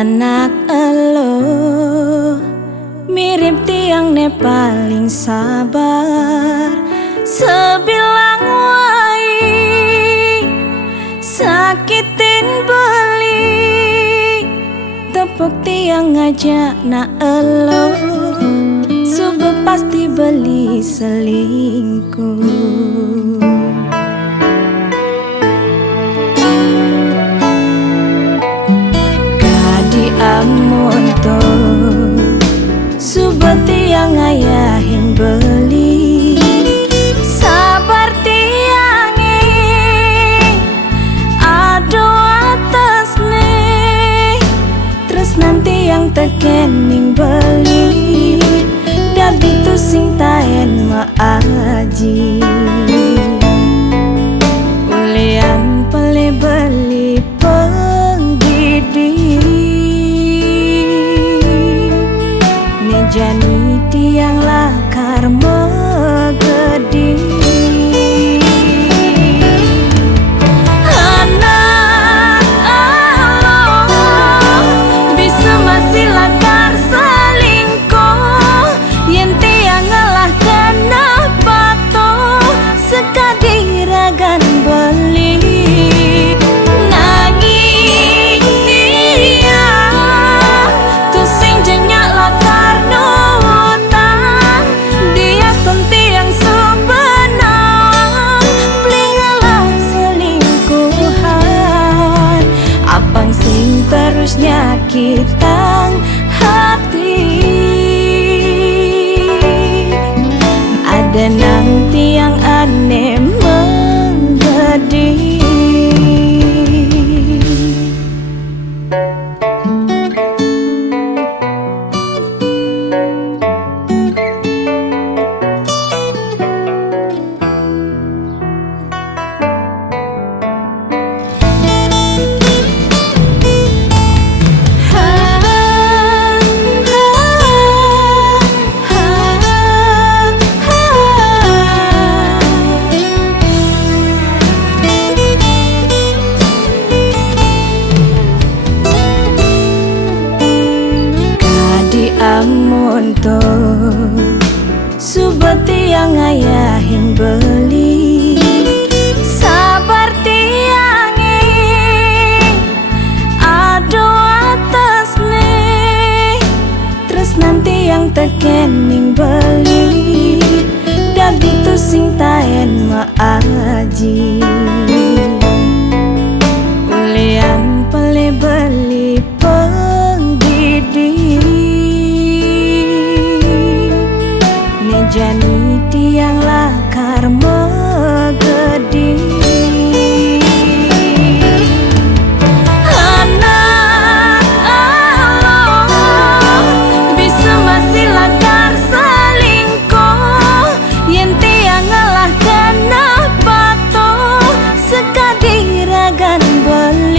anak elo mirip tiang ne paling sabar, sebilang wai sakitin beli, tepuk tiang ngajak nak elo, subuh pasti beli selingkuh. Amun to subuh tiang ayahin beli, sabar tiange ado atas ne, terus nanti yang tekening beli, dan itu sing taen maaji ulian pele beli penggidi. Jani tiang lakar megedi, anak Allah bisa masih lakar selingkuh, yen tiang ngelah kenapa toh sekadi ragan beli. Terus nyakitan hati, ada nanti yang aneh menjadi. Amun to subuh tiang ayahin beli, sabar tiange ado atas ne, terus nanti yang tekening beli, dan itu sing taen maaji ulian pele beli penggidi. Jani tiang lakar megedi, anak Allah bisa masih lakar selingkuh, yen tiang ngelah kenapa toh sekadi ragan beli.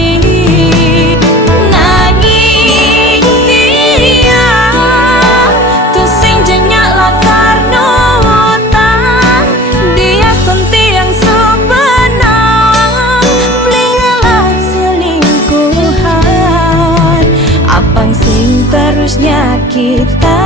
Terus nyakitan